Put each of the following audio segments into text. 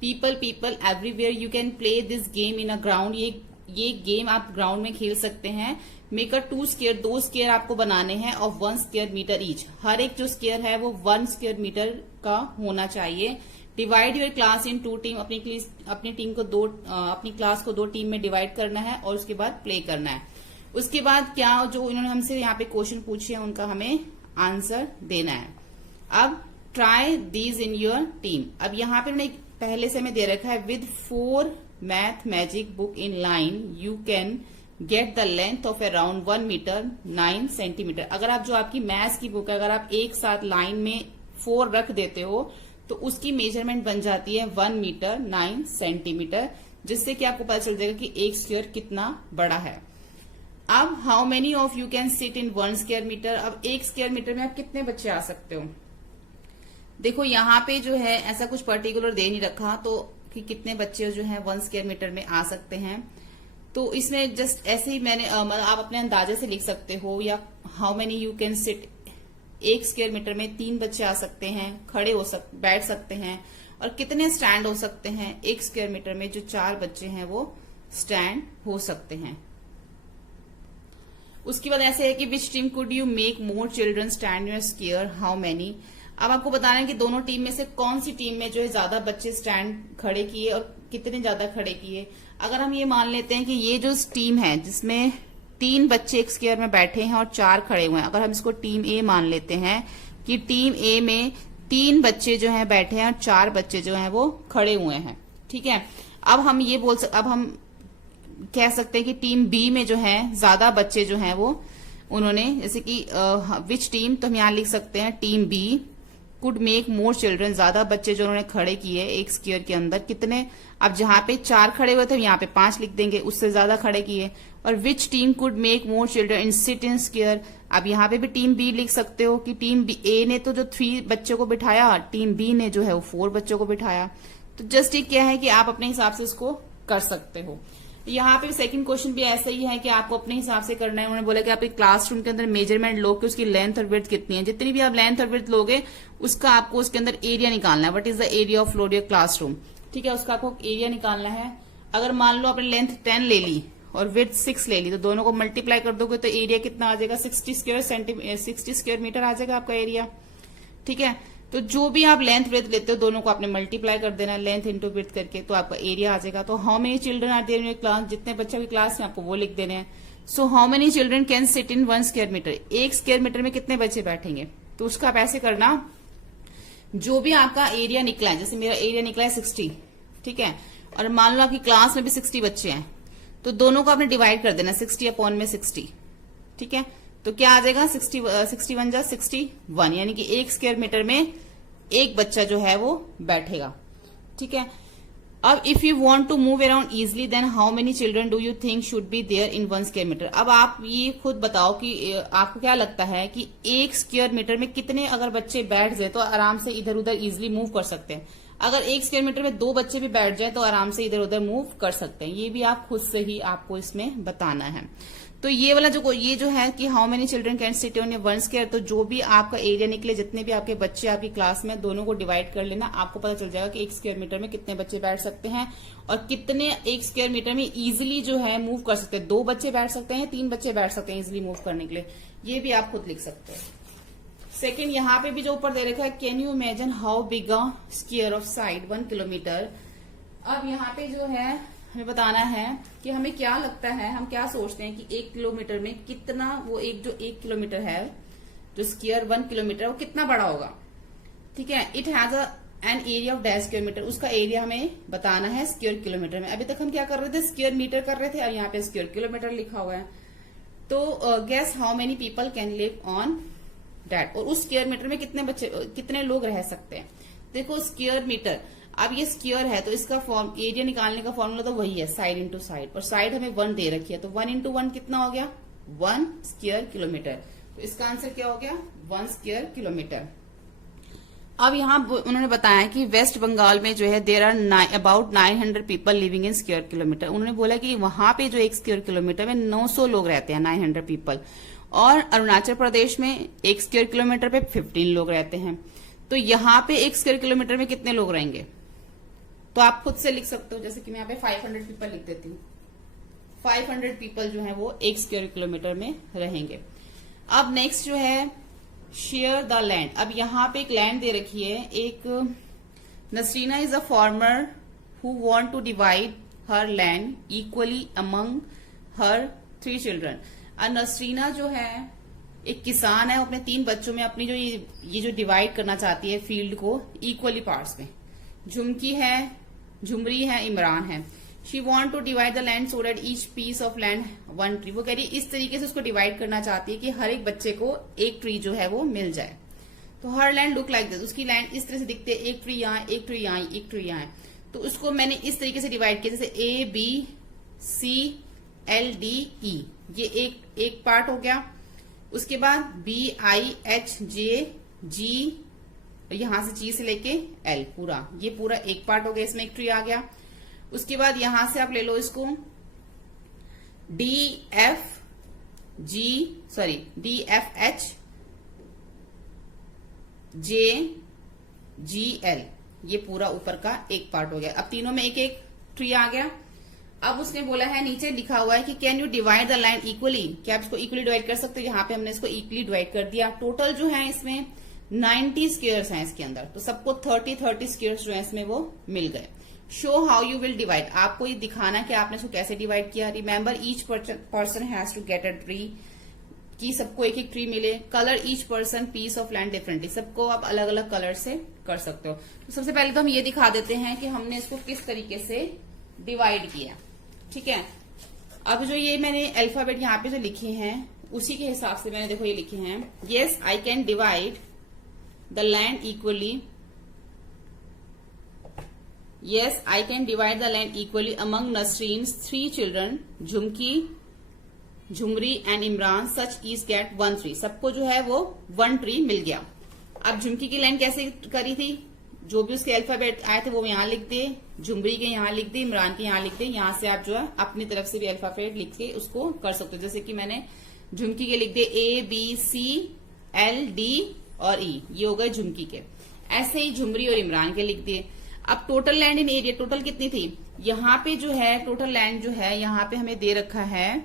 People people everywhere you can play this game in a ground. ये game आप ground में खेल सकते हैं। मेक अ 2 स्क्वायर, 2 स्क्वायर आपको बनाने हैं ऑफ 1 स्क्वायर मीटर ईच। हर एक जो स्क्वायर है वो 1 स्क्वायर मीटर का होना चाहिए। Divide your class in 2 team. अपनी टीम को अपनी क्लास को 2 टीम में डिवाइड करना है और उसके बाद प्ले करना है। उसके बाद क्या जो इन्होंने हमसे यहाँ पे क्वेश्चन पूछे हैं उनका हमें आंसर देना है। अब try these in your team. अब यहाँ पे उन्होंने पहले से हमें दे रखा है with 4 math magic book in line you can get the length of around 1 metre 9 centimetre. अगर आप जो आपकी मैथ्स की बुक है अगर आप एक साथ लाइन में 4 रख देते हो तो उसकी मेजरमेंट बन जाती है 1 मीटर 9 सेंटीमीटर, जिससे कि आपको पता चल जाएगा कि एक स्क्वायर कितना बड़ा है। अब how many of you can sit in 1 square metre. अब 1 स्क्वायर मीटर में आप कितने बच्चे आ सकते हो। देखो यहाँ पे जो है ऐसा कुछ पर्टिकुलर दे नहीं रखा तो कि कितने बच्चे जो है 1 स्क्वायर मीटर में आ सकते हैं। तो इसमें जस्ट ऐसे ही मैंने आप अपने अंदाजे से लिख सकते हो, या how many you can sit. 1 square metre में 3 बच्चे आ सकते हैं, खड़े बैठ सकते हैं। और कितने स्टैंड हो सकते हैं 1 स्क्वायर मीटर में, जो 4 बच्चे हैं वो स्टैंड हो सकते हैं। उसके बाद ऐसे है कि which team could you make more children stand in square, how many. अब आपको बताना है कि दोनों टीम में से कौन सी टीम में जो है ज्यादा बच्चे स्टैंड खड़े किए और कितने ज्यादा खड़े किए। अगर हम ये मान लेते हैं कि ये जो टीम है जिसमें 3 बच्चे एक स्क्वायर में बैठे हैं और 4 खड़े हुए हैं, अगर हम इसको टीम ए मान लेते हैं कि टीम ए में 3 बच्चे जो हैं बैठे हैं और 4 बच्चे जो हैं वो खड़े हुए हैं, ठीक है। अब हम ये अब हम कह सकते हैं कि टीम बी में जो है ज्यादा बच्चे जो हैं वो उन्होंने, जैसे कि विच टीम, तो हम यहां लिख सकते हैं team B could make more children, ज्यादा बच्चे जो उन्होंने खड़े किए एक स्क्वायर के अंदर कितने। अब जहां पे 4 खड़े हुए थे यहाँ पे 5 लिख देंगे, उससे ज्यादा खड़े किए। और which team could make more children in sit in square. अब यहाँ पे भी टीम बी लिख सकते हो कि टीम बी ए ने तो जो 3 बच्चों को बिठाया, टीम बी ने जो है वो 4 बच्चों को बिठाया। तो जस्ट ये क्या है कि आप अपने हिसाब से इसको कर सकते हो। यहाँ पे सेकंड क्वेश्चन भी ऐसा ही है कि आपको अपने हिसाब से करना है। उन्होंने बोला कि आपके क्लासरूम के अंदर मेजरमेंट लो कि उसकी लेंथ और विड्थ कितनी है। जितनी भी आप लेंथ और विड्थ लोगे उसका आपको उसके अंदर एरिया निकालना है। What is the area of floor your classroom, ठीक है, उसका आपको एरिया निकालना है। अगर मान लो आपने लेंथ 10 ले ली और विड्थ 6 ले ली, तो दोनों को मल्टीप्लाई कर दोगे तो एरिया कितना आ जाएगा, 60 स्क्वायर मीटर आ जाएगा आपका एरिया, ठीक है। तो जो भी आप लेंथ विड्थ लेते हो दोनों को आपने मल्टीप्लाई कर देना, लेंथ इंटू विड्थ करके, तो आपका एरिया आ जाएगा। तो how many children are there in your class, जितने बच्चों की क्लास में आपको वो लिख देने हैं। So how many children can sit in 1 square metre, 1 square metre में कितने बच्चे बैठेंगे। तो उसका आप ऐसे करना, जो भी आपका एरिया निकला है, जैसे मेरा एरिया निकला है 60, ठीक है, और मान लो आपकी क्लास में भी 60 बच्चे हैं, तो दोनों को आपने डिवाइड कर देना 60 अपॉन में 60, ठीक है। तो क्या आ जाएगा 61 जा 61, यानी कि 1 स्क्वायर मीटर में एक बच्चा जो है वो बैठेगा, ठीक है। अब if you want to move around easily then how many children do you think should be there in 1 square metre. अब आप ये खुद बताओ कि आपको क्या लगता है कि 1 स्क्वायर मीटर में कितने अगर बच्चे बैठ जाए तो आराम से इधर उधर इजिली मूव कर सकते हैं। अगर 1 स्क्वायर मीटर में 2 बच्चे भी बैठ जाए तो आराम से इधर उधर मूव कर सकते हैं। ये भी आप खुद से ही आपको इसमें बताना है। तो ये वाला ये जो है कि how many children can sit on 1 square, तो जो भी आपका एरिया निकले, जितने भी आपके बच्चे आपकी क्लास में, दोनों को डिवाइड कर लेना, आपको पता चल जाएगा कि 1 स्क्वायर मीटर में कितने बच्चे बैठ सकते हैं और कितने 1 स्क्वायर मीटर में इजिली जो है मूव कर सकते हैं। 2 बच्चे बैठ सकते हैं, 3 बच्चे बैठ सकते हैं इजिली मूव करने के लिए। ये भी आप खुद लिख सकते हैं। सेकेंड, यहाँ पे भी जो ऊपर दे रखा है, can you imagine how big a square of side 1 kilometre. अब यहाँ पे जो है हमें बताना है कि हमें क्या लगता है, हम क्या सोचते हैं कि 1 किलोमीटर में कितना, वो जो 1 किलोमीटर है, जो स्क्वायर 1 किलोमीटर, वो कितना बड़ा होगा, ठीक है। It has an area of dash square metre, उसका एरिया हमें बताना है स्क्वायर किलोमीटर में। अभी तक हम क्या कर रहे थे, स्क्वायर मीटर कर रहे थे, और यहाँ पे स्क्वायर किलोमीटर लिखा हुआ है। तो guess how many people can live on that, और उस स्क्वायर मीटर में कितने लोग रह सकते हैं। देखो स्क्वायर मीटर, अब ये स्क्वायर है तो इसका एरिया निकालने का फॉर्मूला तो वही है, साइड इंटू साइड, और साइड हमें 1 दे रखी है, तो 1 इंटू 1 कितना हो गया, 1 स्क्वायर किलोमीटर। तो इसका आंसर क्या हो गया, 1 स्क्वायर किलोमीटर। अब यहाँ उन्होंने बताया कि वेस्ट बंगाल में जो है there are about 900 people living in square kilometre. उन्होंने बोला कि वहां पे जो 1 स्क्वायर किलोमीटर में 900 लोग रहते हैं, 900 पीपल। और अरुणाचल प्रदेश में 1 स्क्वायर किलोमीटर पे 15 लोग रहते हैं। तो यहाँ पे 1 स्क्वायर किलोमीटर में कितने लोग रहेंगे, तो आप खुद से लिख सकते हो, जैसे कि मैं यहाँ पे 500 पीपल लिख देती हूँ। 500 पीपल जो है वो 1 स्क्वायर किलोमीटर में रहेंगे। अब नेक्स्ट जो है शेयर द लैंड। अब यहाँ पे एक लैंड दे रखी है, एक Nasrina is a farmer who want to divide her land equally among her 3 children. Nasrina जो है एक किसान है, वो अपने 3 बच्चों में अपनी जो ये जो डिवाइड करना चाहती है फील्ड को इक्वली पार्ट्स में। झुमकी है, झुमरी है, इमरान है। She want to divide the land so that each piece of land 1 tree. वो कह रही है इस तरीके से उसको डिवाइड करना चाहती है कि हर एक बच्चे को एक ट्री जो है वो मिल जाए। तो हर लैंड लुक लाइक दिस, उसकी लैंड इस तरह से दिखते है, एक ट्री यहाँ, एक ट्री यहाँ, एक ट्री यहाँ। तो उसको मैंने इस तरीके से डिवाइड किया, जैसे ABCLDE, ये एक पार्ट हो गया। उसके बाद BIHJG, यहां से G से लेके L, ये पूरा एक पार्ट हो गया, इसमें एक ट्री आ गया। उसके बाद यहां से आप ले लो इसको DFHJGL, ये पूरा ऊपर का एक पार्ट हो गया। अब तीनों में एक एक ट्री आ गया। अब उसने बोला है, नीचे लिखा हुआ है कि can you divide the land equally, क्या आप इसको इक्वली डिवाइड कर सकते हो। यहाँ पे हमने इसको इक्वली डिवाइड कर दिया। टोटल जो है इसमें 90 स्क्वेयर्स हैं इसके अंदर, तो सबको 30 स्क्वेयर्स जो है इसमें वो मिल गए। Show how you will divide, आपको ये दिखाना कि आपने इसको कैसे डिवाइड किया। Remember each person has to get a tree, कि सबको एक एक ट्री मिले। Colour each person piece of land differently, सबको आप अलग अलग कलर से कर सकते हो। तो सबसे पहले तो हम ये दिखा देते हैं कि हमने इसको किस तरीके से डिवाइड किया, ठीक है। अब जो ये मैंने अल्फाबेट यहाँ पे जो लिखे हैं उसी के हिसाब से मैंने देखो ये लिखे हैं। Yes I can divide the land equally, Yes, I can divide the land equally among Nasreen's 3 children, Jhumki, Jhumri and Imran, such each get 1 tree. सबको जो है वो 1 ट्री मिल गया। अब झुमकी की लाइन कैसे करी थी, जो भी उसके अल्फाबेट आए थे वो यहाँ लिख दे, झुमरी के यहाँ लिख दे, इमरान के यहाँ लिख दे। यहाँ से आप जो है अपनी तरफ से भी अल्फाबेट लिख के उसको कर सकते हो। जैसे कि मैंने झुमकी के लिख दे ABCLD और E, ये हो गए झुमकी के। ऐसे ही झुमरी और इमरान के लिख दिए। अब total land in area total कितनी थी, यहाँ पे जो है टोटल लैंड जो है यहाँ पे हमें दे रखा है,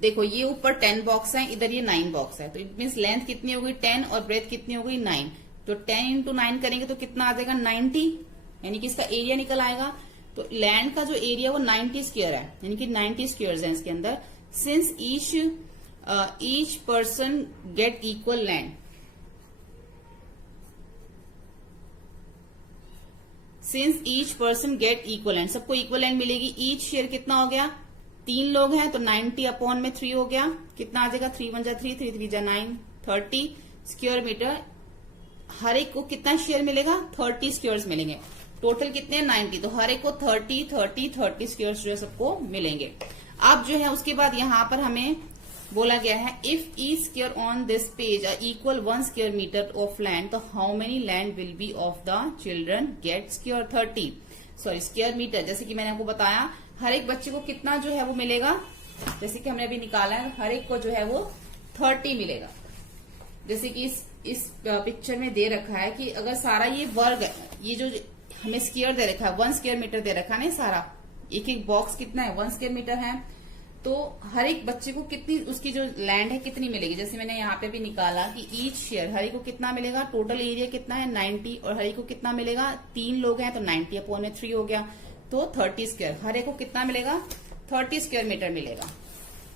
देखो ये ऊपर 10 बॉक्स है, इधर ये 9 बॉक्स है। तो इट मीन लेंथ कितनी हो गई 10 और ब्रेथ कितनी हो गई 9। तो 10 इंटू 9 करेंगे तो कितना आ जाएगा 90, यानी कि इसका एरिया निकल आएगा। तो लैंड का जो एरिया वो 90 स्क्वायर है, यानी कि 90 स्क्वायर्स है इसके अंदर। Since each person get equal land, since each person get equal land, सबको इक्वल लैंड मिलेगी। ईच शेयर कितना हो गया, 3 लोग हैं तो 90 अपॉन में 3 हो गया, कितना आ जाएगा 3 1 जा 3, 3 3 जा 9, 30 स्क्वायर मीटर। हर एक को कितना शेयर मिलेगा 30 स्क्वायर्स मिलेंगे। टोटल कितने 90, तो हर एक को 30 30 30 स्क्वायर्स जो है सबको मिलेंगे। अब जो है उसके बाद यहाँ पर हमें बोला गया है if each square on this page equal 1 square metre of land, तो how many land will be of the children get square 30 square metre. जैसे कि मैंने आपको बताया हर एक बच्चे को कितना जो है वो मिलेगा, जैसे कि हमने अभी निकाला है, हर एक को जो है वो 30 मिलेगा। जैसे कि इस पिक्चर में दे रखा है कि अगर सारा ये वर्ग, ये जो हमें स्क्वायर दे रखा है 1 स्क्वायर मीटर दे रखा है ना, सारा एक एक बॉक्स कितना है 1 स्क्वायर मीटर है, तो हर एक बच्चे को कितनी उसकी जो लैंड है कितनी मिलेगी। जैसे मैंने यहाँ पे भी निकाला कि ईच शेयर हर एक को कितना मिलेगा, टोटल एरिया कितना है 90 और हर एक को कितना मिलेगा, 3 लोग हैं तो 90 अपॉन में 3 हो गया, तो 30 स्क्वायर। हर एक को कितना मिलेगा 30 स्क्वायर मीटर मिलेगा,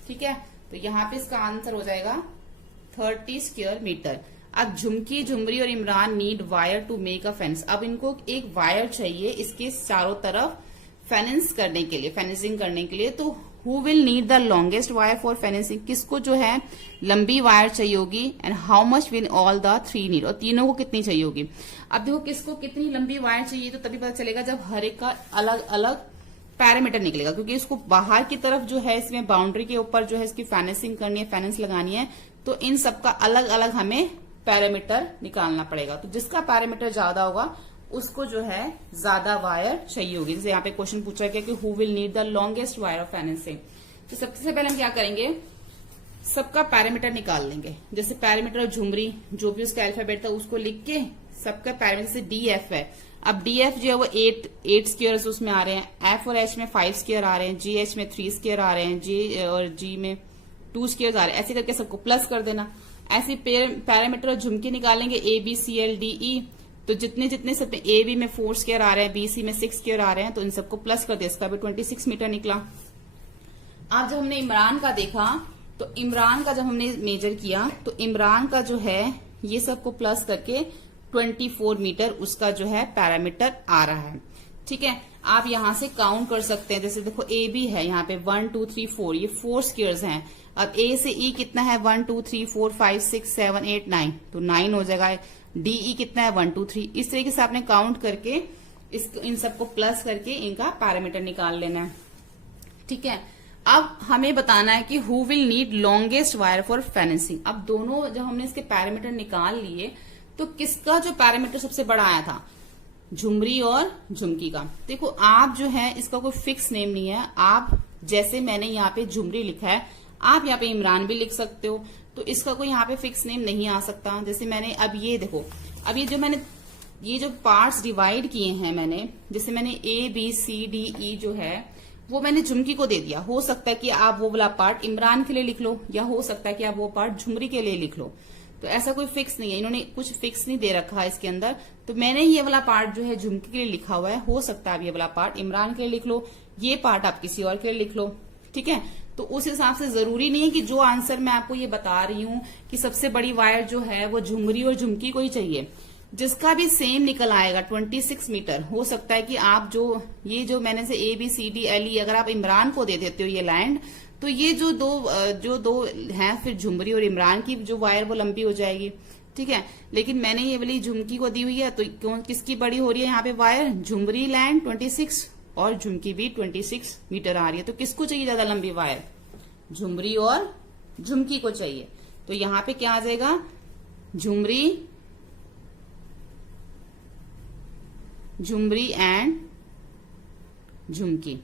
ठीक है। तो यहाँ पे इसका आंसर हो जाएगा 30 स्क्वायर मीटर। अब झुमकी, झुमरी और Imran need wire to make a fence. अब इनको एक वायर चाहिए इसके चारों तरफ फेंस करने के लिए, फेंसिंग करने के लिए। तो who will need the longest wire for fencing, किसको जो है लंबी वायर चाहिए होगी। And how much will all the 3 need, और तीनों को कितनी चाहिए होगी। अब देखो किसको कितनी लंबी वायर चाहिए, तो तभी पता चलेगा जब हर एक का अलग अलग पैरामीटर निकलेगा, क्योंकि इसको बाहर की तरफ जो है इसमें बाउंड्री के ऊपर जो है इसकी फेंसिंग करनी है, फेंस लगानी है, तो इन सबका अलग अलग हमें पैरामीटर निकालना पड़ेगा। तो जिसका पैरामीटर ज्यादा होगा उसको जो है ज्यादा वायर चाहिए होगी। जैसे यहाँ पे क्वेश्चन पूछा गया कि who will need the longest wire of fencing. तो सबसे पहले हम क्या करेंगे, सबका पैरामीटर निकाल लेंगे। जैसे पैरामीटर ऑफ झुमरी, जो भी उसका अल्फाबेट था उसको लिख के सबका पैरामीटर, जैसे DF है, अब DF जो है वो 8 स्क्वायर्स उसमें आ रहे हैं, F और H में 5 स्क्वायर आ रहे हैं, GH में 3 स्क्वायर आ रहे हैं, J और G में 2 स्क्वायर्स आ रहे हैं। ऐसे करके सबको प्लस कर देना। ऐसे पैरामीटर और झुमके निकालेंगे ABCLDE, तो जितने जितने सब में AB में 4 स्क्वायर आ रहे हैं, BC में 6 स्क्वायर आ रहे हैं, तो इन सबको प्लस कर दिया, इसका भी 26 मीटर निकला। आज जब हमने इमरान का देखा, तो इमरान का जब हमने मेजर किया, तो इमरान का जो है ये सबको प्लस करके 24 मीटर उसका जो है पैरामीटर आ रहा है। ठीक है, आप यहां से काउंट कर सकते हैं। जैसे देखो AB है यहाँ पे 1 2 3 4, ये 4 स्क्वायर्स हैं। अब A से E कितना है 1 2 3 4 5 6 7 8 9, तो 9 हो जाएगा। DE कितना है 1 2 3। इस तरीके से आपने काउंट करके इन सबको प्लस करके इनका पैरामीटर निकाल लेना है। ठीक है, अब हमें बताना है कि who will need longest wire for fencing. अब दोनों जब हमने इसके पैरामीटर निकाल लिए, तो किसका जो पैरामीटर सबसे बड़ा आया था, झुमरी और झुमकी का। देखो आप जो है इसका कोई फिक्स नेम नहीं है। आप जैसे मैंने यहाँ पे झुमरी लिखा है, आप यहाँ पे इमरान भी लिख सकते हो, तो इसका कोई यहाँ पे फिक्स नेम नहीं आ सकता। जैसे मैंने अब ये देखो, अब ये जो पार्ट्स डिवाइड किए हैं मैंने, जैसे मैंने ABCDE जो है वो मैंने झुमकी को दे दिया। हो सकता है कि आप वो वाला पार्ट इमरान के लिए लिख लो, या हो सकता है कि आप वो पार्ट झुमरी के लिए लिख लो। तो ऐसा कोई फिक्स नहीं है, इन्होंने कुछ फिक्स नहीं दे रखा है इसके अंदर। तो मैंने ये वाला पार्ट जो है झुमकी के लिए लिखा हुआ है, हो सकता है आप ये वाला पार्ट इमरान के लिए लिख लो, ये पार्ट आप किसी और के लिए लिख लो। ठीक है, तो उस हिसाब से जरूरी नहीं है कि जो आंसर मैं आपको ये बता रही हूँ कि सबसे बड़ी वायर जो है वो झुमरी और झुमकी को ही चाहिए। जिसका भी सेम निकल आएगा 26 मीटर, हो सकता है कि आप जो मैंने से ABCDLE अगर आप इमरान को दे देते हो ये लैंड, तो ये जो दो हैं फिर झुमरी और इमरान की जो वायर वो लंबी हो जाएगी। ठीक है, लेकिन मैंने ये वाली झुमकी को दी हुई है, तो क्यों किसकी बड़ी हो रही है यहाँ पे वायर, झुमरी लैंड 26 और झुमकी भी 26 मीटर आ रही है। तो किसको चाहिए ज्यादा लंबी वायर, झुमरी और झुमकी को चाहिए। तो यहाँ पे क्या आ जाएगा, झुमरी एंड झुमकी।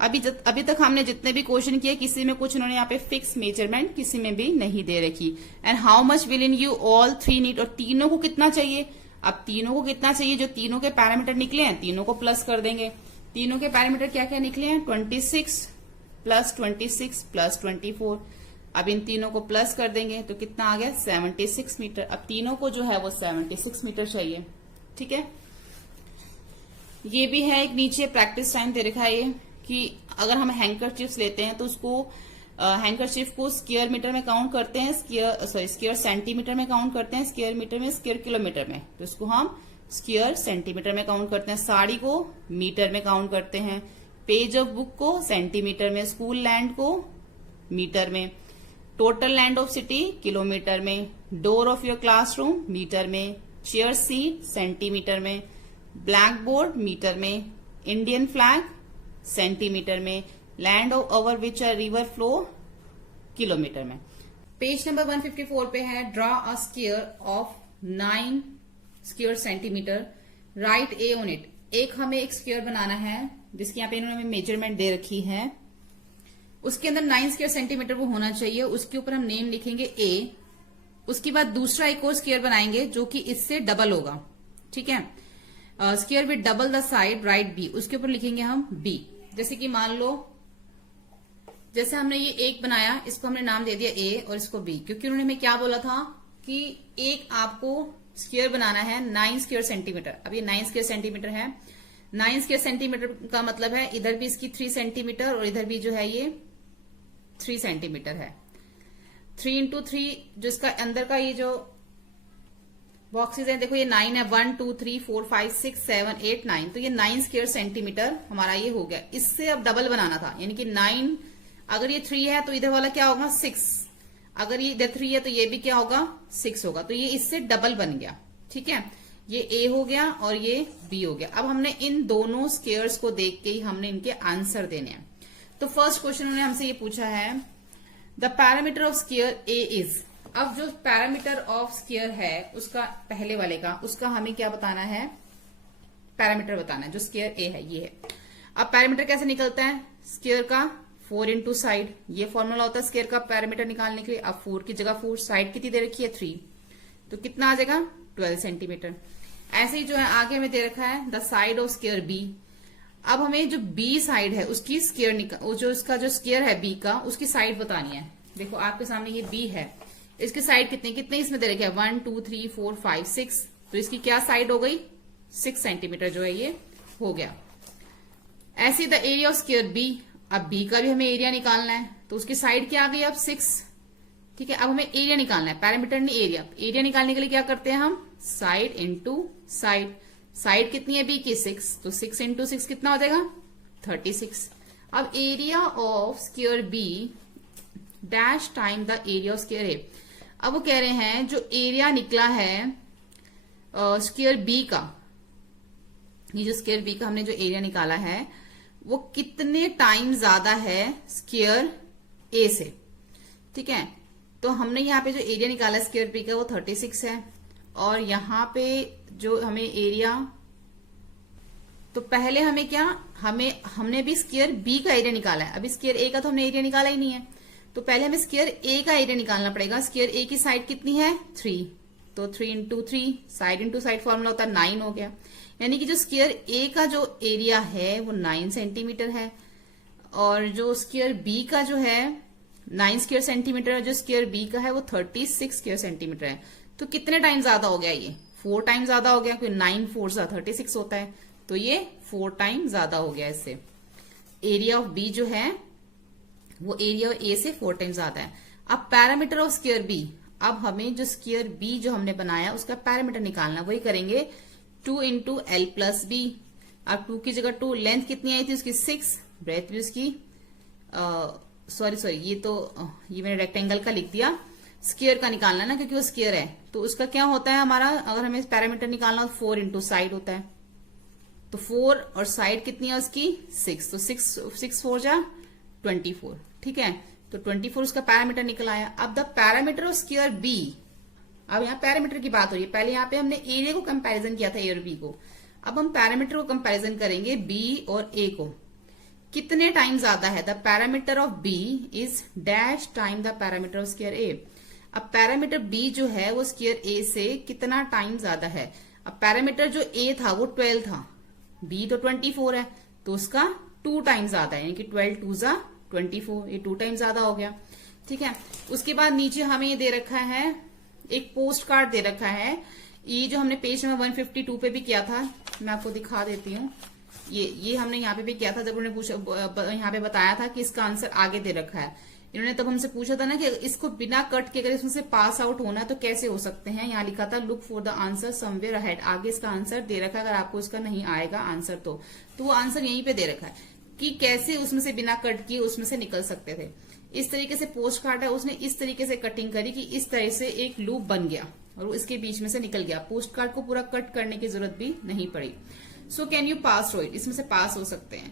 अभी तक हमने जितने भी क्वेश्चन किए, किसी में कुछ उन्होंने यहाँ पे फिक्स मेजरमेंट किसी में भी नहीं दे रखी। And how much will in you all 3 need, और तीनों को कितना चाहिए। अब तीनों को कितना चाहिए, जो तीनों के पैरामीटर निकले हैं तीनों को प्लस कर देंगे। तीनों के पैरामीटर क्या क्या निकले हैं, 26 प्लस 26 प्लस 24। अब इन तीनों को प्लस कर देंगे तो कितना आ गया 76 मीटर। अब तीनों को जो है वो 76 मीटर चाहिए। ठीक है, ये भी है एक नीचे प्रैक्टिस टाइम दे रखा है ये, कि अगर हम हैंकरचीफ्स लेते हैं तो उसको हैंकरचीफ को स्क्वायर मीटर में काउंट करते हैं, स्क्वायर सेंटीमीटर में काउंट करते हैं, स्क्वायर मीटर में, स्क्वायर किलोमीटर में, तो इसको हम स्क्वायर सेंटीमीटर में काउंट करते हैं। साड़ी को मीटर में काउंट करते हैं, पेज ऑफ बुक को सेंटीमीटर में, स्कूल लैंड को मीटर में, total land of city kilometre में, door of your classroom metre में, चेयर सीट सेंटीमीटर में, ब्लैक बोर्ड मीटर में, इंडियन फ्लैग सेंटीमीटर में, land of over which a river flow kilometre में। Page number 154 पे है, draw a square of 9 square centimetre, write A on it. एक हमें एक स्क्वायर बनाना है जिसकी यहाँ पे इन्होंने हमें मेजरमेंट दे रखी है, उसके अंदर 9 स्क्वायर सेंटीमीटर वो होना चाहिए। उसके ऊपर हम नेम लिखेंगे ए, उसके बाद दूसरा एक और स्क्वायर बनाएंगे जो कि इससे डबल होगा। ठीक है, square with double the side right B, उसके ऊपर लिखेंगे हम बी। जैसे कि मान लो जैसे हमने ये एक बनाया, इसको हमने नाम दे दिया ए और इसको बी, क्योंकि उन्होंने हमें क्या बोला था कि एक आपको स्क्वायर बनाना है 9 स्क्वायर सेंटीमीटर। अब ये 9 स्क्वायर सेंटीमीटर है, 9 स्क्वायर सेंटीमीटर का मतलब है इधर भी इसकी 3 सेंटीमीटर और इधर भी जो है ये 3 सेंटीमीटर है। 3 इंटू 3 जो इसका अंदर का ये जो बॉक्सेस है, देखो ये 9 है, 1 2 3 4 5 6 7 8 9, तो ये 9 स्क्वायर सेंटीमीटर हमारा ये हो गया। इससे अब डबल बनाना था, यानी कि 9, अगर ये 3 है तो इधर वाला क्या होगा 6, अगर ये इधर 3 है तो ये भी क्या होगा 6 होगा, तो ये इससे डबल बन गया। ठीक है, ये ए हो गया और ये बी हो गया। अब हमने इन दोनों स्क्वायर्स को देख के ही हमने इनके आंसर देने हैं। तो फर्स्ट क्वेश्चन उन्होंने हमसे ये पूछा है, the parameter of square A is. अब जो पैरामीटर ऑफ स्क्वायर है उसका पहले वाले का, उसका हमें क्या बताना है, पैरामीटर बताना है। जो स्क्वायर ए है ये है। अब पैरामीटर कैसे निकलता है, स्क्वायर का 4 इंटू साइड, ये फॉर्मूला होता है स्क्वायर का पैरामीटर निकालने के लिए। अब 4 की जगह 4, साइड कितनी दे रखी है 3, तो कितना आ जाएगा 12 सेंटीमीटर। ऐसे ही जो है आगे हमें दे रखा है the side of square B. अब हमें जो बी साइड है उसकी स्क्वायर जो उसका जो स्क्वायर है बी का उसकी साइड बतानी है। देखो आपके सामने ये बी है, इसकी साइड कितनी कितने इसमें दे रखे हैं 1 2 3 4 5 6, तो इसकी क्या साइड हो गई 6 सेंटीमीटर जो है ये हो गया। ऐसे the area of square B, अब बी का भी हमें एरिया निकालना है तो उसकी साइड क्या आ गई अब 6। ठीक है, अब हमें एरिया निकालना है, पैरामीटर नहीं एरिया। एरिया निकालने के लिए क्या करते हैं हम साइड इंटू साइड। साइड कितनी है बी की 6, तो 6 इंटू 6 कितना हो जाएगा 36। अब area of square B dash time the area of square A. अब वो कह रहे हैं जो एरिया निकला है स्क्वायर बी का, ये जो स्क्वायर बी का हमने जो एरिया निकाला है वो कितने टाइम ज्यादा है स्क्वायर ए से। ठीक है, तो हमने यहाँ पे जो एरिया निकाला है स्क्वायर बी का वो 36 है, और यहाँ पे जो हमें एरिया, तो पहले हमें क्या हमने भी स्क्वायर बी का एरिया निकाला है, अभी स्क्वायर ए का तो हमने एरिया निकाला ही नहीं है, तो पहले हमें स्क्वायर ए का एरिया निकालना पड़ेगा। स्क्वायर ए की साइड कितनी है 3, तो 3 into 3 side into side formula होता है 9 हो गया। यानी कि जो स्क्वायर ए का जो एरिया है वो 9 सेंटीमीटर है, और जो स्क्वायर बी का जो है 9 स्क्वायर सेंटीमीटर है, जो स्क्वायर बी का है वो 36 स्क्वायर सेंटीमीटर है। तो कितने टाइम ज्यादा हो गया ये 4 टाइम ज्यादा हो गया, क्योंकि 9 4 36 होता है, तो ये 4 टाइम ज्यादा हो गया। इससे एरिया ऑफ बी जो है वो एरिया ए से 4 टाइम ज्यादा है। अब पैरामीटर ऑफ स्क्वायर बी, अब हमें जो स्क्वायर बी जो हमने बनाया उसका पैरामीटर निकालना, वही करेंगे 2 इंटू एल प्लस बी। अब 2 की जगह 2, लेंथ कितनी आई थी उसकी 6, ब्रेथ भी उसकी सॉरी ये मैंने रेक्टेंगल का लिख दिया, स्क्वायर का निकालना ना क्योंकि वो स्क्वायर है, तो उसका क्या होता है हमारा, अगर हमें पैरामीटर निकालना हो 4 इंटू साइड होता है, तो 4 और साइड कितनी है उसकी 6, तो 6 4 जा 24। ठीक है, तो 24 उसका पैरामीटर निकल आया। अब the parameter of square B, अब यहाँ पैरामीटर की बात हो रही है, पहले यहाँ पे हमने एरिया को कंपैरिजन किया था ए और बी को, अब हम पैरामीटर को कंपैरिजन करेंगे बी और ए को। कितने टाइम ज्यादा है, the parameter of B is dash time the parameter of square A. अब पैरामीटर बी जो है वो स्क्वायर ए से कितना टाइम ज्यादा है। अब पैरामीटर जो ए था वो 12 था, बी तो 24 है, तो उसका 2 टाइम ज्यादा है, यानी कि 12 2 जा 24, ये 2 टाइम ज्यादा हो गया। ठीक है, उसके बाद नीचे हमें ये दे रखा है एक पोस्ट कार्ड दे रखा है, ये जो हमने पेज नंबर 152 पे भी किया था, मैं आपको दिखा देती हूँ। ये हमने यहाँ पे भी किया था, जब उन्होंने पूछा यहाँ पे बताया था कि इसका आंसर आगे दे रखा है। इन्होंने तब हमसे पूछा था ना कि इसको बिना कट के अगर इसमें से पास आउट होना तो कैसे हो सकते हैं। यहाँ लिखा था look for the answer somewhere ahead, आगे इसका आंसर दे रखा है, अगर आपको इसका नहीं आएगा आंसर तो वो आंसर यहीं पे दे रखा है कि कैसे उसमें से बिना कट किए उसमें से निकल सकते थे। इस तरीके से पोस्ट कार्ड है, उसने इस तरीके से कटिंग करी कि इस तरह से एक लूप बन गया और वो इसके बीच में से निकल गया। पोस्ट कार्ड को पूरा कट करने की जरूरत भी नहीं पड़ी। So can you pass through it, इसमें से पास हो सकते हैं।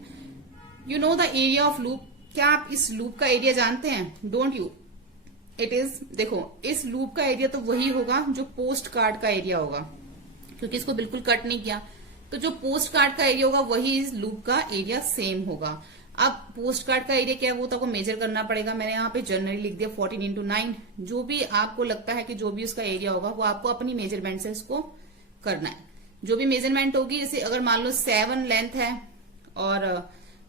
You know the area of loop, क्या आप इस लूप का एरिया जानते हैं? डोंट यू, इट इज, देखो इस लूप का एरिया तो वही होगा जो पोस्ट कार्ड का एरिया होगा, क्योंकि इसको बिल्कुल कट नहीं किया, तो जो पोस्ट कार्ड का एरिया होगा वही इस लूप का एरिया सेम होगा। अब पोस्ट कार्ड का एरिया क्या है वो तो आपको मेजर करना पड़ेगा। मैंने यहाँ पे जनरली लिख दिया 14 इंटू 9। जो भी आपको लगता है कि जो भी उसका एरिया होगा वो आपको अपनी मेजरमेंट से उसको करना है। जो भी मेजरमेंट होगी, जैसे अगर मान लो 7 लेंथ है और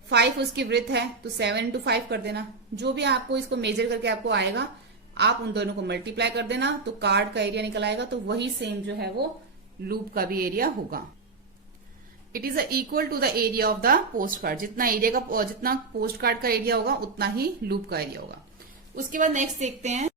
5 उसकी ब्रेथ है, तो 7 इंटू 5 कर देना। जो भी आपको इसको मेजर करके आपको आएगा, आप उन दोनों को मल्टीप्लाई कर देना, तो कार्ड का एरिया निकल आएगा। तो वही सेम जो है वो लूप का भी एरिया होगा। It is equal to the area of the postcard. जितना पोस्ट कार्ड का एरिया होगा उतना ही लूप का एरिया होगा। उसके बाद नेक्स्ट देखते हैं,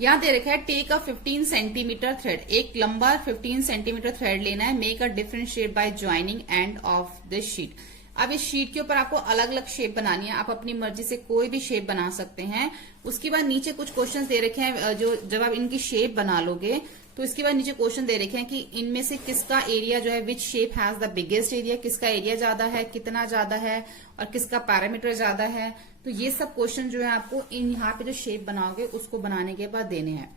यहां दे रखा है टेक अ 15 सेंटीमीटर थ्रेड, एक लंबा 15 सेंटीमीटर थ्रेड लेना है, make a different shape by joining end of this sheet. अब इस शीट के ऊपर आपको अलग अलग शेप बनानी है, आप अपनी मर्जी से कोई भी शेप बना सकते हैं। उसके बाद नीचे कुछ क्वेश्चंस दे रखे हैं, जो जब आप इनकी शेप बना लोगे तो इसके बाद नीचे क्वेश्चन दे रखे हैं कि इनमें से किसका एरिया जो है, which shape has the biggest area, किसका एरिया ज्यादा है, कितना ज्यादा है, और किसका पैरामीटर ज्यादा है। तो ये सब क्वेश्चन जो है आपको इन यहाँ पे जो शेप बनाओगे उसको बनाने के बाद देने हैं।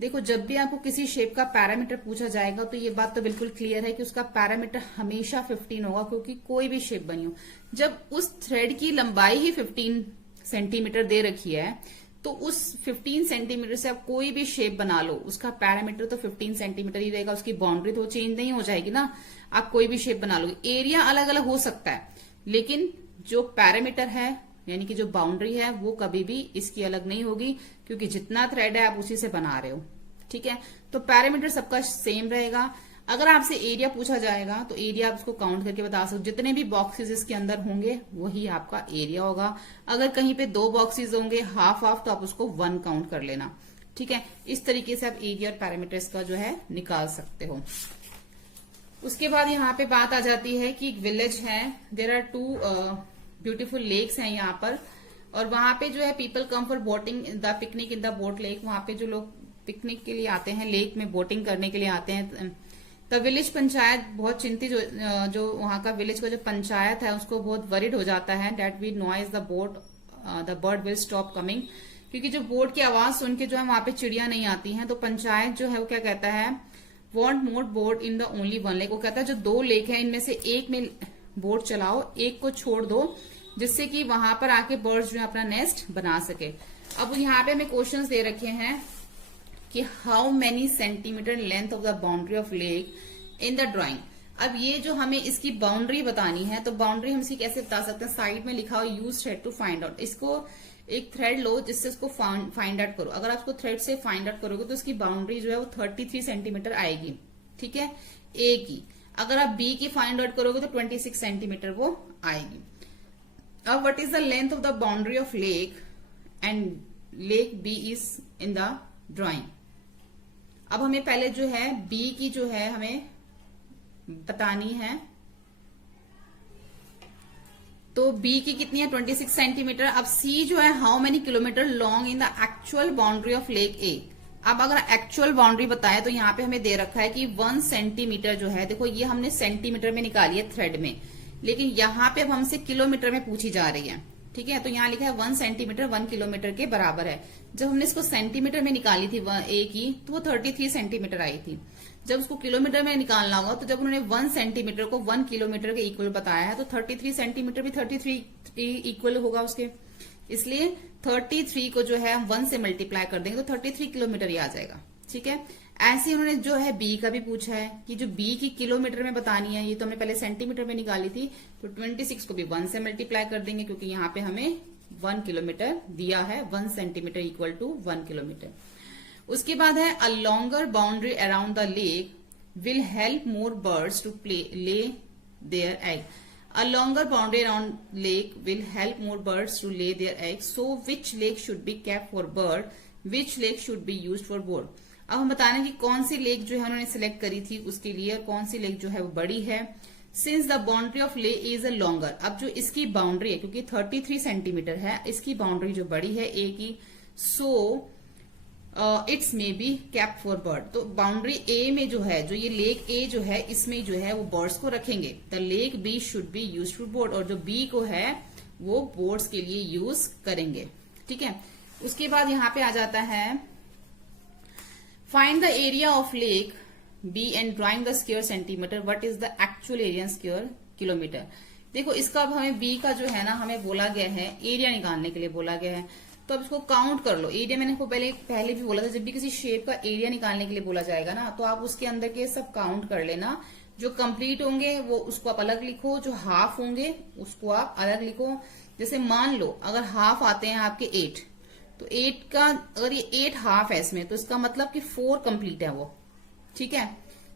देखो, जब भी आपको किसी शेप का पैरामीटर पूछा जाएगा तो ये बात तो बिल्कुल क्लियर है कि उसका पैरामीटर हमेशा 15 होगा, क्योंकि कोई भी शेप बनी हो। जब उस थ्रेड की लंबाई ही 15 सेंटीमीटर दे रखी है तो उस 15 सेंटीमीटर से आप कोई भी शेप बना लो, उसका पैरामीटर तो 15 सेंटीमीटर ही रहेगा, उसकी बाउंड्री तो चेंज नहीं हो जाएगी ना। आप कोई भी शेप बना लोगे, एरिया अलग अलग हो सकता है, लेकिन जो पैरामीटर है यानी कि जो बाउंड्री है वो कभी भी इसकी अलग नहीं होगी, क्योंकि जितना थ्रेड है आप उसी से बना रहे हो। ठीक है, तो पैरामीटर सबका सेम रहेगा। अगर आपसे एरिया पूछा जाएगा तो एरिया आप उसको काउंट करके बता सकते हो, जितने भी बॉक्सेस इसके अंदर होंगे वही आपका एरिया होगा। अगर कहीं पे 2 बॉक्सेस होंगे हाफ हाफ, तो आप उसको 1 काउंट कर लेना। ठीक है, इस तरीके से आप एरिया और पैरामीटर्स का जो है निकाल सकते हो। उसके बाद यहाँ पे बात आ जाती है कि विलेज है, देयर आर 2 ब्यूटीफुल लेक्स हैं यहाँ पर, और वहां पे जो है people come for boating the picnic in the boat lake. वहां पे जो लोग पिकनिक के लिए आते हैं, लेक में बोटिंग करने के लिए आते हैं। द विलेज पंचायत बहुत चिंतित, जो वहां का विलेज का जो पंचायत है उसको बहुत वरिड हो जाता है that we noise the boat the bird will stop coming, क्योंकि जो बोट की आवाज सुन के जो है वहां पे चिड़िया नहीं आती हैं। तो पंचायत जो है वो क्या कहता है, want more boat in the only 1 lake. वो कहता है जो 2 लेक है इनमें से एक में बोट चलाओ, एक को छोड़ दो, जिससे कि वहां पर आके बर्ड्स जो है अपना नेस्ट बना सके। अब यहाँ पे हमें क्वेश्चंस दे रखे हैं कि how many centimetre length of the boundary of lake in the drawing. अब ये जो हमें इसकी बाउंड्री बतानी है, तो बाउंड्री हम इसी कैसे बता सकते हैं, साइड में लिखा हो use thread to find out. इसको एक थ्रेड लो जिससे इसको फाइंड आउट करो। अगर आप इसको थ्रेड से फाइंड आउट करोगे तो इसकी बाउंड्री जो है वो 33 सेंटीमीटर आएगी। ठीक है, ए की। अगर आप बी की फाइंड आउट करोगे तो 26 सेंटीमीटर वो आएगी। अब what is the length of the boundary of lake and lake B is in the drawing. अब हमें पहले जो है बी की जो है हमें बतानी है, तो बी की कितनी है 26 सेंटीमीटर। अब सी जो है how many kilometre long in the actual boundary of lake A. अब अगर एक्चुअल बाउंड्री बताए तो यहाँ पे हमें दे रखा है कि 1 सेंटीमीटर जो है, देखो ये हमने सेंटीमीटर में निकाली है थ्रेड में, लेकिन यहाँ पे अब हमसे किलोमीटर में पूछी जा रही है। ठीक है, तो यहाँ लिखा है 1 सेंटीमीटर 1 किलोमीटर के बराबर है। जब हमने इसको सेंटीमीटर में निकाली थी ए की, तो वो 33 सेंटीमीटर आई थी। जब उसको किलोमीटर में निकालना होगा, तो जब उन्होंने 1 सेंटीमीटर को 1 किलोमीटर के इक्वल बताया है, तो 33 सेंटीमीटर भी 33 इक्वल होगा उसके। इसलिए 33 को जो है हम 1 से मल्टीप्लाई कर देंगे तो 33 किलोमीटर ही आ जाएगा। ठीक है, ऐसे उन्होंने जो है बी का भी पूछा है कि जो बी की किलोमीटर में बतानी है, ये तो हमने पहले सेंटीमीटर में निकाली थी, तो 26 को भी 1 से मल्टीप्लाई कर देंगे, क्योंकि यहाँ पे हमें 1 किलोमीटर दिया है, 1 सेंटीमीटर इक्वल टू 1 किलोमीटर। उसके बाद है a longer boundary around the lake will help more birds to lay their egg. A longer boundary around lake will help more birds to lay their eggs. So which lake should be kept for bird? Which lake should be used for board? अब हम बताना कि कौन सी lake जो है उन्होंने select करी थी उसके लिए, और कौन सी लेक जो है वो बड़ी है। Since the boundary of lake is a longer, अब जो इसकी बाउंड्री है क्योंकि 33 सेंटीमीटर है, इसकी बाउंड्री जो बड़ी है ए की, so it's may be cap for bird. तो बाउंड्री ए में जो है, जो ये लेक ए जो है, इसमें जो है वो बर्ड्स को रखेंगे। The lake B should be use for board, और जो बी को है वो बोर्ड्स के लिए यूज करेंगे। ठीक है, उसके बाद यहाँ पे आ जाता है find the area of lake B and drawing the square centimetre, what is the actual area square kilometre. देखो इसका अब हमें बी का जो है ना हमें बोला गया है एरिया निकालने के लिए बोला गया है, तो अब इसको काउंट कर लो। एरिया मैंने को पहले भी बोला था, जब भी किसी शेप का एरिया निकालने के लिए बोला जाएगा ना, तो आप उसके अंदर के सब काउंट कर लेना। जो कंप्लीट होंगे वो उसको आप अलग लिखो, जो हाफ होंगे उसको आप अलग लिखो। जैसे मान लो अगर हाफ आते हैं आपके 8, तो 8 का अगर ये 8 हाफ है इसमें, तो इसका मतलब कि 4 कंप्लीट है वो। ठीक है,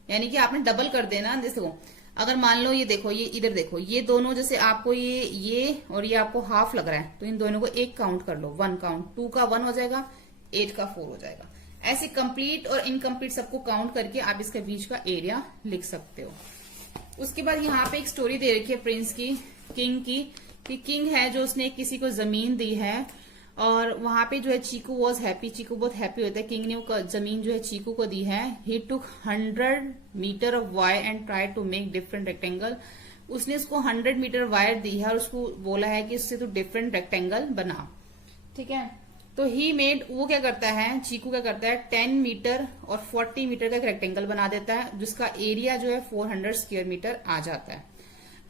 यानी कि आपने डबल कर देना। जैसे अगर मान लो ये देखो, ये इधर देखो, ये दोनों जैसे आपको ये और ये आपको हाफ लग रहा है, तो इन दोनों को एक काउंट कर लो, 1 काउंट, 2 का 1 हो जाएगा, 8 का 4 हो जाएगा। ऐसे कंप्लीट और इनकम्प्लीट सबको काउंट करके आप इसके बीच का एरिया लिख सकते हो। उसके बाद यहाँ पे एक स्टोरी दे रखी है प्रिंस की, किंग की, कि किंग है जो उसने किसी को जमीन दी है, और वहां पे जो है चीकू वॉज हैप्पी, चीकू बहुत हैप्पी होता है। किंग ने वो जमीन जो है चीकू को दी है। He took 100 metre of wire and try to make different rectangle. उसने उसको 100 मीटर वायर दी है और उसको बोला है कि उससे तो डिफरेंट रेक्टेंगल बना। ठीक है, तो ही मेड, वो क्या करता है, चीकू क्या करता है, 10 मीटर और 40 मीटर का एक रेक्टेंगल बना देता है, जिसका एरिया जो है 400 स्क्वायर मीटर आ जाता है।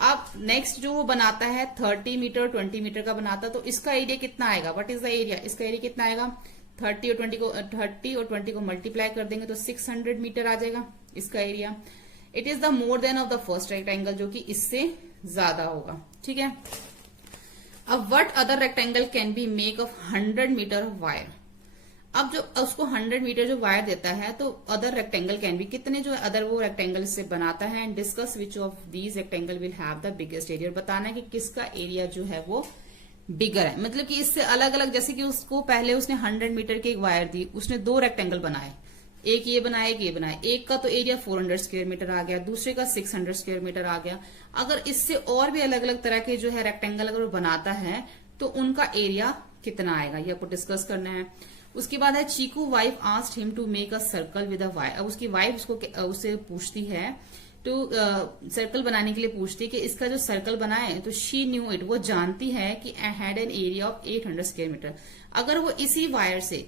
अब नेक्स्ट जो वो बनाता है 30 मीटर और 20 मीटर का बनाता है, तो इसका एरिया कितना आएगा, व्हाट इज द एरिया, इसका एरिया कितना आएगा, 30 और 20 को मल्टीप्लाई कर देंगे तो 600 मीटर आ जाएगा इसका area. It is the more than of the first rectangle, जो कि इससे ज्यादा होगा। ठीक है, अब what other rectangle can be make of 100 metre of wire. अब जो उसको 100 मीटर जो वायर देता है, तो अदर रेक्टेंगल कैन बी, कितने जो अदर वो रेक्टेंगल से बनाता है, and discuss which of these rectangle will have the biggest area. बताना है कि किसका एरिया जो है वो बिगर है, मतलब कि इससे अलग अलग, जैसे कि उसको पहले उसने 100 मीटर की एक वायर दी, उसने 2 रेक्टेंगल बनाए, एक ये बनाया एक ये बनाया, एक का तो एरिया 400 स्क्वायर मीटर आ गया, दूसरे का 600 स्क्वायर मीटर आ गया। अगर इससे और भी अलग अलग तरह के जो है रेक्टेंगल अगर वो बनाता है तो उनका एरिया कितना आएगा, ये आपको डिस्कस करना है। उसके बाद है Chiku wife asked him to make a circle with a wire. अब उसकी वाइफ उससे पूछती है, तो सर्कल बनाने के लिए पूछती है कि इसका जो सर्कल बना है, तो शी न्यू इट, वो जानती है कि I had an area of 800 square metre. अगर वो इसी वायर से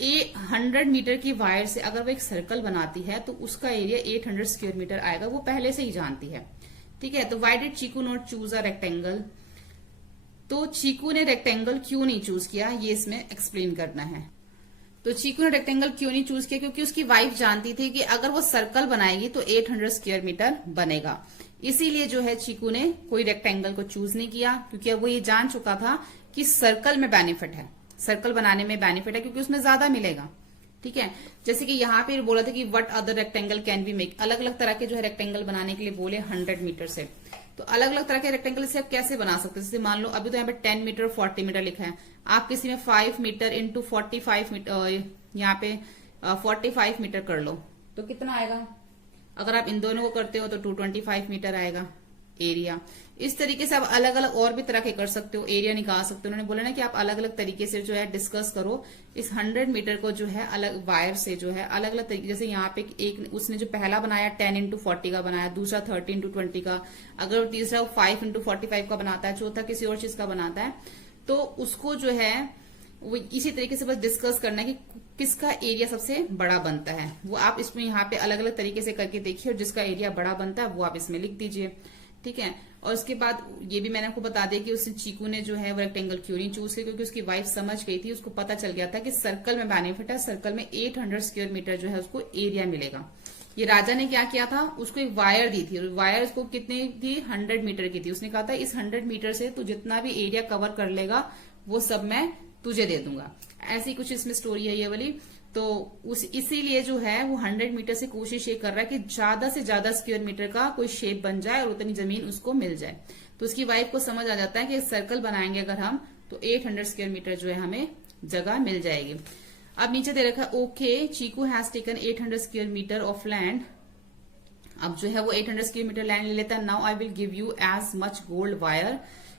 100 मीटर की वायर से अगर वो एक सर्कल बनाती है तो उसका एरिया 800 स्क्वायर मीटर आएगा, वो पहले से ही जानती है। ठीक है, तो why did Cheeku not choose a rectangle, तो चीकू ने रेक्टेंगल क्यों नहीं चूज किया, ये इसमें एक्सप्लेन करना है। तो चीकू ने रेक्टेंगल क्यों नहीं चूज किया, क्योंकि उसकी वाइफ जानती थी कि अगर वो सर्कल बनाएगी तो 800 स्क्वायर मीटर बनेगा, इसीलिए जो है चीकू ने कोई रेक्टेंगल को चूज नहीं किया, क्योंकि अब वो ये जान चुका था कि सर्कल में बेनिफिट है, सर्कल बनाने में बेनिफिट है, क्योंकि उसमें ज्यादा मिलेगा। ठीक है, जैसे कि यहाँ पे बोला था कि what other rectangle can be make, अलग अलग तरह के जो है रेक्टेंगल बनाने के लिए बोले 100 मीटर से, तो अलग अलग तरह के रेक्टेंगल से आप कैसे बना सकते हैं। जैसे मान लो अभी तो यहाँ पे 10 मीटर 40 मीटर लिखा है, आप किसी में 5 मीटर इंटू 45 मीटर, यहाँ पे 45 मीटर कर लो तो कितना आएगा, अगर आप इन दोनों को करते हो तो 225 मीटर आएगा एरिया। इस तरीके से आप अलग अलग और भी तरह के कर सकते हो, एरिया निकाल सकते हो। उन्होंने बोला ना कि आप अलग अलग तरीके से जो है डिस्कस करो इस 100 मीटर को जो है अलग वायर से जो है अलग अलग तरीके, जैसे यहाँ पे एक उसने जो पहला बनाया 10 इंटू 40 का बनाया, दूसरा 30 इंटू 20 का, अगर तीसरा 5 इंटू 45 का बनाता है, चौथा किसी और चीज का बनाता है, तो उसको जो है वो इसी तरीके से बस डिस्कस करना है कि किसका एरिया सबसे बड़ा बनता है। वो आप इसमें यहाँ पे अलग अलग तरीके से करके देखिए और जिसका एरिया बड़ा बनता है वो आप इसमें लिख दीजिए। ठीक है, और उसके बाद ये भी मैंने आपको बता दिया कि उसने चीकू ने जो है वो रेक्टेंगल क्यों नहीं चूज किया, क्योंकि उसकी वाइफ समझ गई थी, उसको पता चल गया था कि सर्कल में बेनिफिट है, सर्कल में 800 स्क्वायर मीटर जो है उसको एरिया मिलेगा। ये राजा ने क्या किया था, उसको एक वायर दी थी, और वायर उसको कितनी थी 100 मीटर की थी। उसने कहा था इस 100 मीटर से तू जितना भी एरिया कवर कर लेगा वो सब मैं तुझे दे दूंगा। ऐसी कुछ इसमें स्टोरी है ये वाली। तो इसीलिए जो है वो 100 मीटर से कोशिश ये कर रहा है कि ज्यादा से ज्यादा स्क्वायर मीटर का कोई शेप बन जाए और उतनी जमीन उसको मिल जाए। तो उसकी वाइफ को समझ आ जाता है कि सर्कल बनाएंगे अगर हम तो 800 स्क्वायर मीटर जो है हमें जगह मिल जाएगी। अब नीचे दे रखा है okay Cheeku has taken 800 square metre of land. अब जो है वो 800 स्क्वायर मीटर लैंड ले लेता है। Now I will give you as much gold wire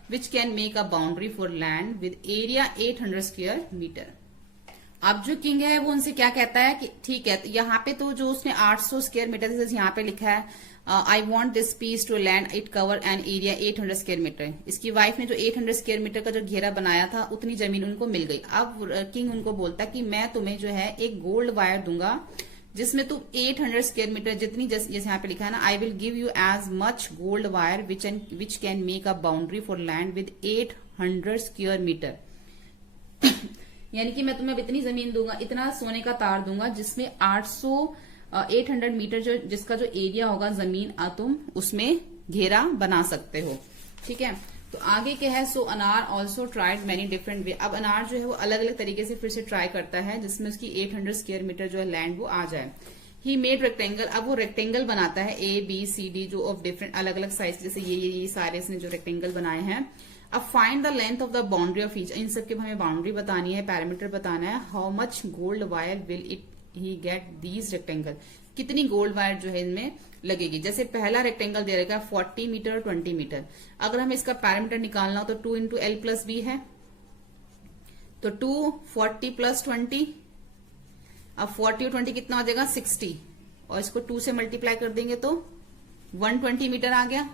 which can make a boundary for land with area 800 square metre. अब जो किंग है वो उनसे क्या कहता है कि ठीक है, यहाँ पे तो जो उसने 800 स्क्वायर मीटर जैसे यहाँ पे लिखा है I want this piece to land it cover an area 800 square metre. इसकी वाइफ ने जो 800 स्क्वायर मीटर का जो घेरा बनाया था उतनी जमीन उनको मिल गई। अब किंग उनको बोलता है कि मैं तुम्हें जो है एक गोल्ड वायर दूंगा जिसमें तुम 800 स्क्वायर मीटर जितनी, जैसे यहाँ पे लिखा है ना, I will give you as much gold wire which can make a boundary for land with 800 square metre. यानी कि मैं तुम्हें इतनी जमीन दूंगा, इतना सोने का तार दूंगा जिसमें 800 मीटर जो जिसका जो एरिया होगा जमीन तुम उसमें घेरा बना सकते हो। ठीक है, तो आगे क्या है, सो अनार also tried many different way. अब अनार जो है वो अलग अलग तरीके से फिर से ट्राई करता है जिसमें उसकी 800 स्क्वायर मीटर जो है लैंड वो आ जाए। ही मेड रेक्टेंगल, अब वो रेक्टेंगल बनाता है ABCD जो ऑफ डिफरेंट अलग अलग साइज, जैसे ये सारे इसने जो रेक्टेंगल बनाए हैं। अब find the length of the boundary of each, इन सबके हमें बाउंड्री बतानी है, पैरामीटर बताना है। How much gold wire will it he get these rectangle, कितनी गोल्ड वायर जो है इनमें लगेगी। जैसे पहला रेक्टेंगल दे रखा है 40 मीटर और 20 मीटर। अगर हमें इसका पैरामीटर निकालना हो तो 2 इंटू L प्लस B है, तो 2 40 प्लस 20, अब 40 और 20 कितना हो जाएगा 60, और इसको 2 से मल्टीप्लाई कर देंगे तो 120 मीटर आ गया।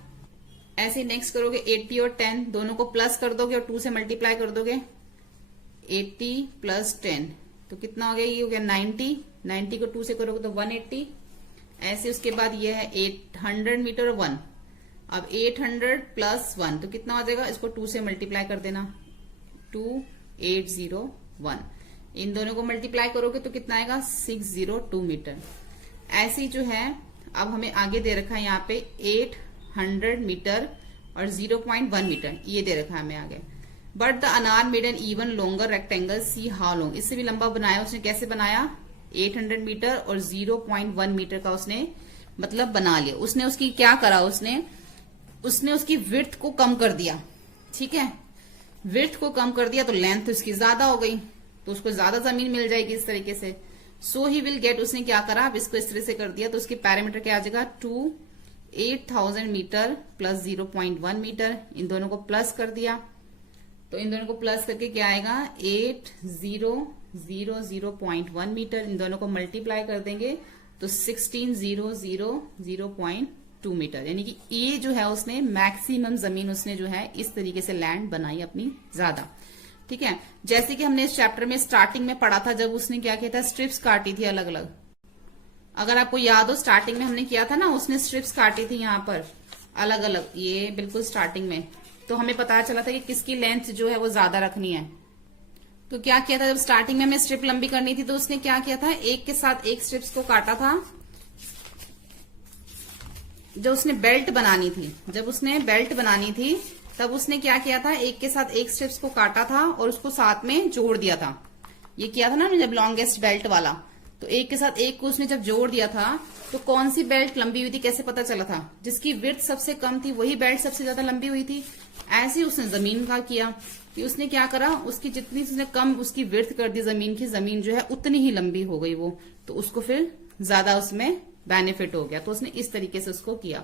ऐसे नेक्स्ट करोगे 80 और 10 दोनों को प्लस कर दोगे और 2 से मल्टीप्लाई कर दोगे, 80 प्लस 10 तो कितना हो गया, ये हो गया 90 को 2 से करोगे तो 180। ऐसे उसके बाद ये है 800 मीटर और 1, अब 800 प्लस 1 तो कितना हो जाएगा, इसको 2 से मल्टीप्लाई कर देना, 2801। इन दोनों को मल्टीप्लाई करोगे तो कितना आएगा, 602 मीटर। ऐसी जो है अब हमें आगे दे रखा है यहाँ पे 800 मीटर और 0.1 मीटर ये दे रखा है हमें आगे। बट द अनार made an even longer rectangle, see how long. इससे भी लंबा बनाया उसने, कैसे बनाया, 800 मीटर और 0.1 मीटर का उसने मतलब बना लिया। उसने उसकी क्या करा, उसने उसकी विड्थ को कम कर दिया, ठीक है, विड्थ को कम कर दिया तो लेंथ तो इसकी ज्यादा हो गई, तो उसको ज्यादा जमीन मिल जाएगी इस तरीके से। सो ही विल गेट, उसने क्या करा, अब इसको इस तरह से कर दिया तो उसके पैरामीटर क्या आ जाएगा, 8000 मीटर प्लस 0.1 मीटर। इन दोनों को प्लस कर दिया तो इन दोनों को प्लस करके क्या आएगा, 8000.1 मीटर। इन दोनों को मल्टीप्लाई कर देंगे तो 16000.2 मीटर। यानी कि ये जो है उसने मैक्सिमम जमीन उसने जो है इस तरीके से लैंड बनाई अपनी ज्यादा, ठीक है। जैसे कि हमने इस चैप्टर में स्टार्टिंग में पढ़ा था, जब उसने क्या किया था, स्ट्रिप्स काटी थी अलग अलग। अगर आपको याद हो स्टार्टिंग में हमने किया था ना, उसने स्ट्रिप्स काटी थी यहाँ पर अलग अलग, ये बिल्कुल स्टार्टिंग में। तो हमें पता चला था कि किसकी लेंथ जो है वो ज्यादा रखनी है। तो क्या किया था, जब स्टार्टिंग में हमें स्ट्रिप लंबी करनी थी तो उसने क्या किया था, एक के साथ एक स्ट्रिप्स को काटा था। जब उसने बेल्ट बनानी थी तब उसने क्या किया था, एक के साथ एक स्ट्रिप्स को काटा था और उसको साथ में जोड़ दिया था। ये किया था ना जब लॉन्गेस्ट बेल्ट वाला, तो एक के साथ एक को उसने जब जोड़ दिया था तो कौन सी बेल्ट लंबी हुई थी कैसे पता चला था, जिसकी विड्थ सबसे कम थी वही बेल्ट सबसे ज्यादा लंबी हुई थी। ऐसे ही उसने जमीन का किया कि उसने क्या करा, उसकी जितनी उसने कम उसकी विड्थ कर दी जमीन की, जमीन जो है उतनी ही लंबी हो गई वो, तो उसको फिर ज्यादा उसमें बेनिफिट हो गया। तो उसने इस तरीके से उसको किया।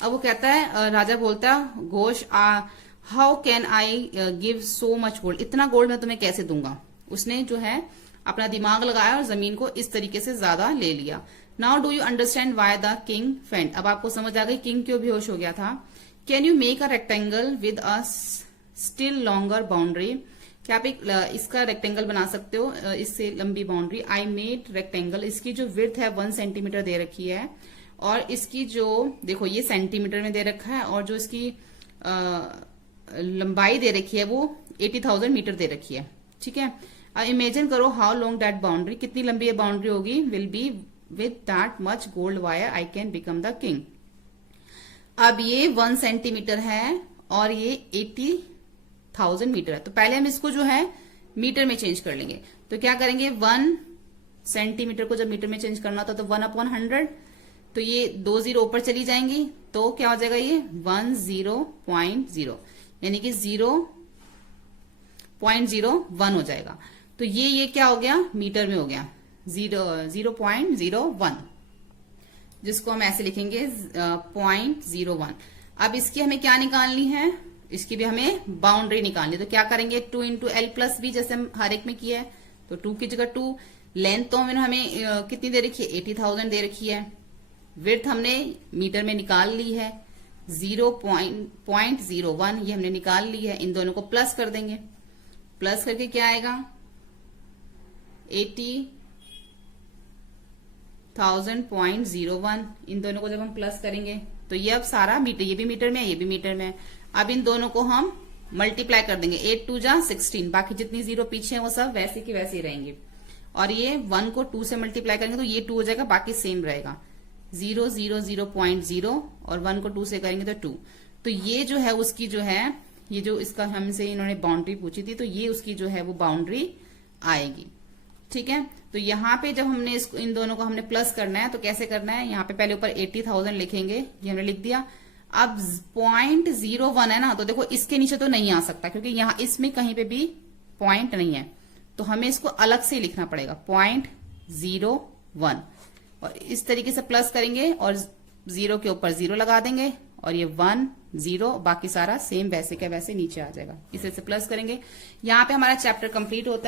अब वो कहता है, राजा बोलता है, Ghosh how can I give so much gold, इतना गोल्ड मैं तुम्हें कैसे दूंगा। उसने जो है अपना दिमाग लगाया और जमीन को इस तरीके से ज्यादा ले लिया। Now do you understand why the king फेंट, अब आपको समझ आ गई किंग क्यों बेहोश हो गया था। Can you make a rectangle with a still longer boundary, क्या आप इसका रेक्टेंगल बना सकते हो इससे लंबी बाउंड्री। आई मेड रेक्टेंगल, इसकी जो विड्थ है 1 सेंटीमीटर दे रखी है और इसकी जो देखो ये सेंटीमीटर में दे रखा है और जो इसकी लंबाई दे रखी है वो 80,000 मीटर दे रखी है, ठीक है। अब इमेजिन करो हाउ लॉन्ग दैट बाउंड्री, कितनी लंबी ये बाउंड्री होगी, will be with that much gold wire I can become the king. अब ये 1 सेंटीमीटर है और ये 80,000 मीटर है, तो पहले हम इसको जो है मीटर में चेंज कर लेंगे। तो क्या करेंगे, 1 सेंटीमीटर को जब मीटर में चेंज करना होता तो 1/100, तो ये 2 जीरो ऊपर चली जाएंगी तो क्या हो जाएगा, ये 10.0 यानी कि 0.01 हो जाएगा। तो ये क्या हो गया, मीटर में हो गया 0.01, जिसको हम ऐसे लिखेंगे 0.01। अब इसकी हमें क्या निकालनी है, इसकी भी हमें बाउंड्री निकालनी। तो क्या करेंगे, 2 × L+B जैसे हम हर एक में किया है, तो 2 की जगह 2। लेंथ तो हमें कितनी दे रखी है, 80,000 दे रखी है। विड्थ हमने मीटर में निकाल ली है 0.01, ये हमने निकाल ली है। इन दोनों को प्लस कर देंगे, प्लस करके क्या आएगा, 80,000.01। इन दोनों को जब हम प्लस करेंगे तो ये अब सारा मीटर, ये भी मीटर में है, ये भी मीटर में है। अब इन दोनों को हम मल्टीप्लाई कर देंगे, 8 2 जा 16, बाकी जितनी जीरो पीछे है वो सब वैसे की वैसे ही रहेंगे। और ये 1 को 2 से मल्टीप्लाई करेंगे तो ये 2 हो जाएगा, बाकी सेम रहेगा 0.0 और 1 को 2 से करेंगे तो 2। तो ये जो है उसकी जो है, ये जो इसका हमसे इन्होंने बाउंड्री पूछी थी, तो ये उसकी जो है वो बाउंड्री आएगी, ठीक है। तो यहाँ पे जब हमने इसको इन दोनों को हमने प्लस करना है तो कैसे करना है, यहाँ पे पहले ऊपर 80,000 लिखेंगे, ये हमने लिख दिया। अब 0.01 है ना, तो देखो इसके नीचे तो नहीं आ सकता क्योंकि यहाँ इसमें कहीं पे भी पॉइंट नहीं है, तो हमें इसको अलग से लिखना पड़ेगा 0.01। और इस तरीके से प्लस करेंगे और 0 के ऊपर 0 लगा देंगे और ये 1 0, बाकी सारा सेम वैसे का वैसे नीचे आ जाएगा। इसे प्लस करेंगे। यहाँ पे हमारा चैप्टर कंप्लीट होता है।